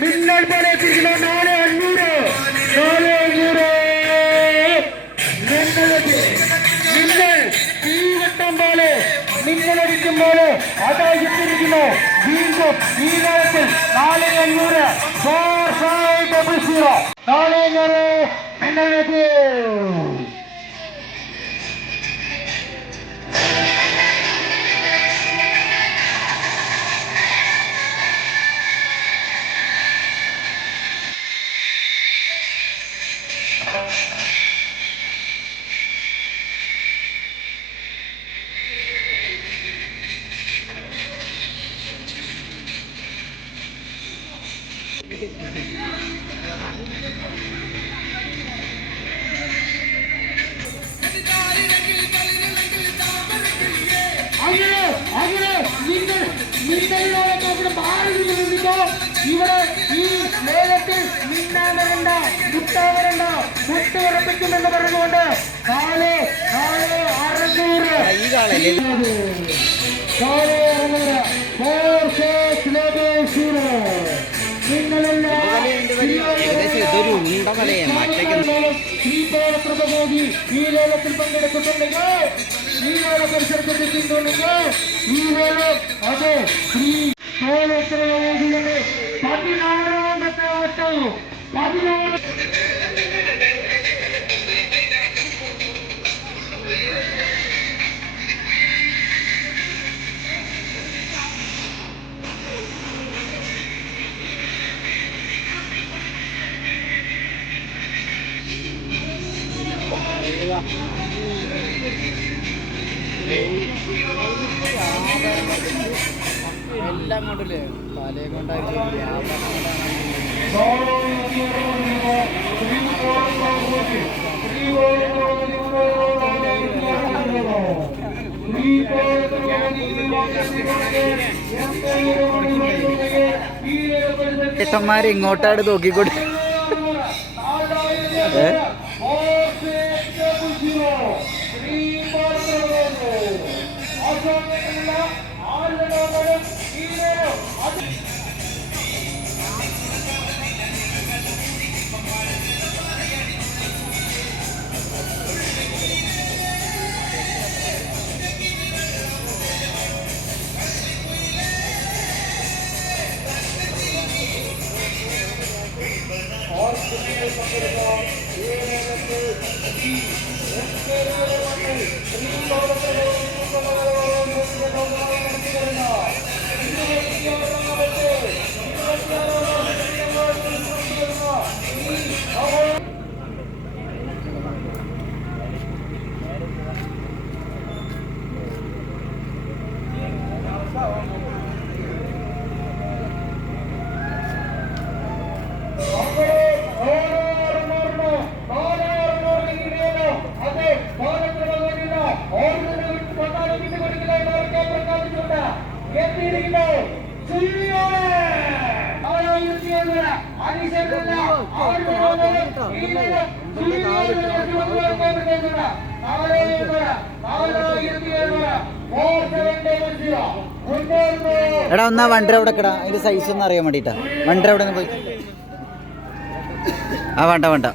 മിന്നൽ പോലെ എത്തിയിരിക്കുന്നു 4500 മിന്നൽ തീവട്ടം പോലെ മിന്നലടിക്കുമ്പോൾ അതായിരിക്കുന്നു വീണ്ടും ഈ നേരത്തിൽ 4500 4500 മിന്നലെത്തി. ഇവിടെ ഈ ലേലത്തിൽ മിന്നാവരണ്ട മുട്ടാവരണ്ട മുട്ടുറപ്പിക്കുമെന്ന് പറഞ്ഞുകൊണ്ട് 4 ഈ ലേലത്തിൽ പങ്കെടുത്തിട്ടുണ്ടെങ്കിൽ ഈ ലേല പരിസരത്തിൽ പിന്തുണയ്ക്ക് ഈ വേല അത് ശ്രീ 16ാമത്തെ ഓട്ടവും 16 എല്ലാം കൊണ്ടില്ലേ തലയെ കൊണ്ടായിരിക്കും. ചേട്ടന്മാര് ഇങ്ങോട്ടാണ് നോക്കിക്കൊണ്ട് എടാ ഒന്നാ വണ്ടർ എവിടെ കിടാ അതിന്റെ സൈസ് ഒന്നും അറിയാൻ വേണ്ടിട്ടാ. വണ്ടർ എവിടെ നിന്ന് പോയി വേണ്ട വേണ്ട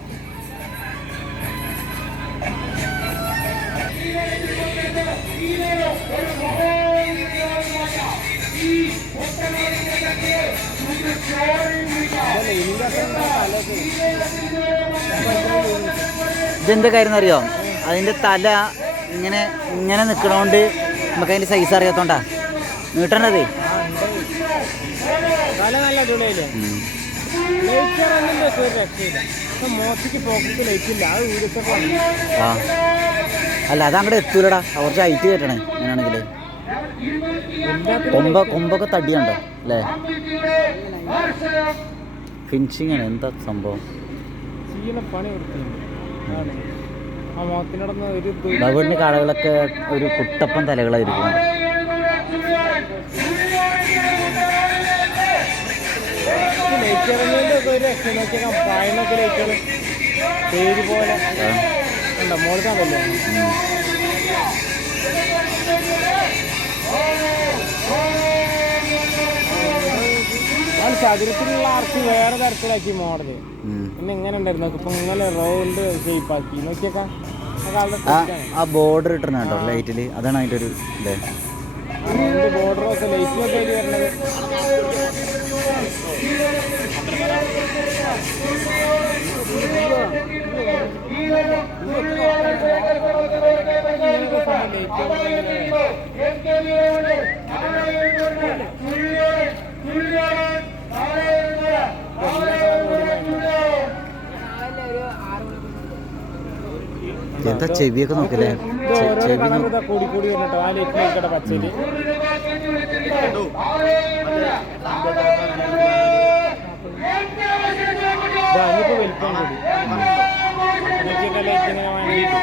ഇതെന്താ കാര്യം അറിയോ? അതിൻ്റെ തല ഇങ്ങനെ ഇങ്ങനെ നിൽക്കണോണ്ട് നമുക്ക് അതിൻ്റെ സൈസ് അറിയാത്തോണ്ടാ നീട്ടണ്ടതേ. അല്ല അത് അങ്ങോട്ട് എത്തൂലടാ, കുറച്ച് ഹൈറ്റ് കയറ്റണേ അങ്ങനെയാണെങ്കിൽ. കൊമ്പൊക്കെ തടിയുണ്ടോ അല്ലേ? ഫിനിഷിങ് ആണ്. എന്താ സംഭവം? ബബിളിൻ്റെ കാളകളൊക്കെ ഒരു കുട്ടപ്പൻ തലകളായിരിക്കും. പേര് പോലെ മോൾക്കാണല്ലോ. ചതുരത്തിലുള്ള ആർച്ച് വേറെ തരത്തിലാക്കി മോഡല്. പിന്നെ എങ്ങനെ ഉണ്ടായിരുന്നു ഇപ്പൊ ഇങ്ങനെ റൗണ്ട് ഷേപ്പ് ആക്കി നോക്കിയേക്കാം. ആ ബോർഡർ ഇട്ടണ കേട്ടോ ലൈറ്റില്, അതാണ് അതിൻ്റെ ഒരു ഇല്ലേ ബോർഡറൊക്കെ ലൈറ്റിലൊക്കെ ആയിട്ട് വരുന്നത്. എന്താ ചെവിയൊക്കെ നോക്കില്ലേ, ചെവി കൂടി കൂടി വന്നിട്ടോ ആ ലൈറ്റ് നോക്കട്ടെ പച്ചയില്. ഇനിയിപ്പോ വലിപ്പം കൂടി ലൈറ്റ് ഇങ്ങനെ വേണ്ടിയിട്ട്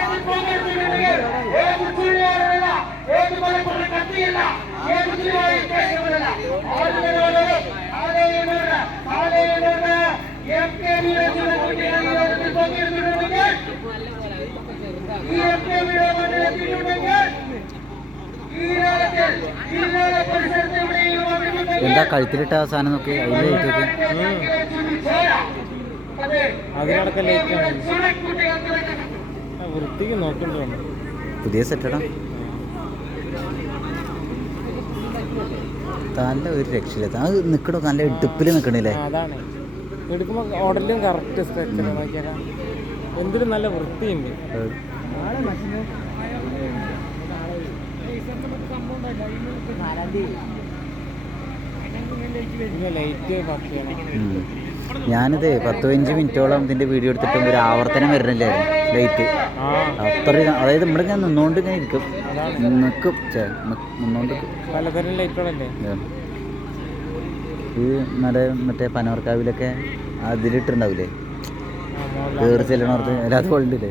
എന്താ കഴുത്തിലിട്ട ആ സാധനം നോക്കി, അതിൽ ലൈറ്റ് നോക്കി. അതിനടക്കം ലൈറ്റാണ് വൃത്തിക്ക് നോക്കണ്ടോ. പുതിയ സെറ്റടാ, നല്ല ഒരു രക്ഷയില്ല. അത് നിൽക്കണോ നല്ല ഇടുപ്പിൽ നിൽക്കണില്ലേ. അതാണ് എടുക്കുമ്പോൾ ഓർഡറിലും കറക്റ്റ് സ്ട്രെച്ച് നോക്കിയാൽ എന്തിനും നല്ല വൃത്തിയുണ്ട്. ലൈറ്റ് പക്കയാണ്. ഞാനിത് 10-15 മിനിറ്റോളം ഇതിൻ്റെ വീഡിയോ എടുത്തിട്ടും ഒരു ആവർത്തനം വരുന്നില്ലായിരുന്നു ലൈറ്റ്. അത്രയും അതായത് നമ്മളിങ്ങനെ നിന്നുകൊണ്ട് ഇങ്ങനെ ഇരിക്കും, നിൽക്കും നിന്നുകൊണ്ട്. പലതരം ലൈറ്റുകളല്ലേ ഈ മറ്റേ പനവർക്കാവിലൊക്കെ അതിലിട്ടുണ്ടാവില്ലേ കയറി ചെല്ലണോർത്ത് എല്ലാത്തും കൊള്ളില്ലേ.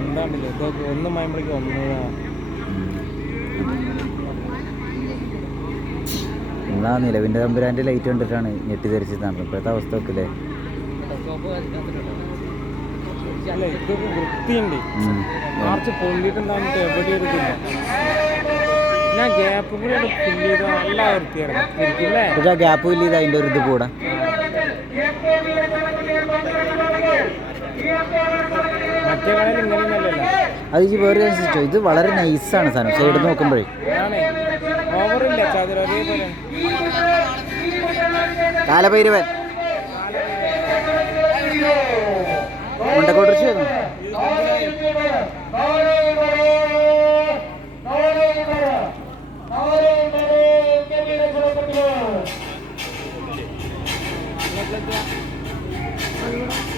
എന്താണ്ടല്ലേ ഒന്നും മയമ്പളേക്ക് നമ്മളാ നിലവിൻ്റെ തമ്പുരാൻ്റെ ലൈറ്റ് കണ്ടിട്ടാണ് ഞെട്ടി ധരിച്ചതാണ് ഇപ്പോഴത്തെ അവസ്ഥ വെക്കില്ലേ. ഇതൊക്കെ വൃത്തിയുണ്ട്, കുറച്ച് പൊള്ളിയിട്ടുണ്ടാകുമ്പോൾ എവിടെയും ഇതില്ല. ഞാൻ ഗ്യാപ്പ് കൂടെ ഫില്ല് ചെയ്ത് നല്ല വൃത്തിയായിരുന്നു. പക്ഷേ ആ ഗ്യാപ്പ് ഫില്ല് ചെയ്ത് അതിൻ്റെ ഒരു ഇത് കൂടാ. മറ്റേ കടയിൽ ഇങ്ങനെയൊന്നല്ലല്ലോ. അത് ഈ വേറെ അനുസരിച്ചോ, ഇത് വളരെ നൈസാണ് സാധനം സൈഡ് നോക്കുമ്പോഴേ. ഓവറില്ല ചതുര ഒരേപോലെ. Kalabhairavan മുണ്ടക്കോട്ട് Thank you.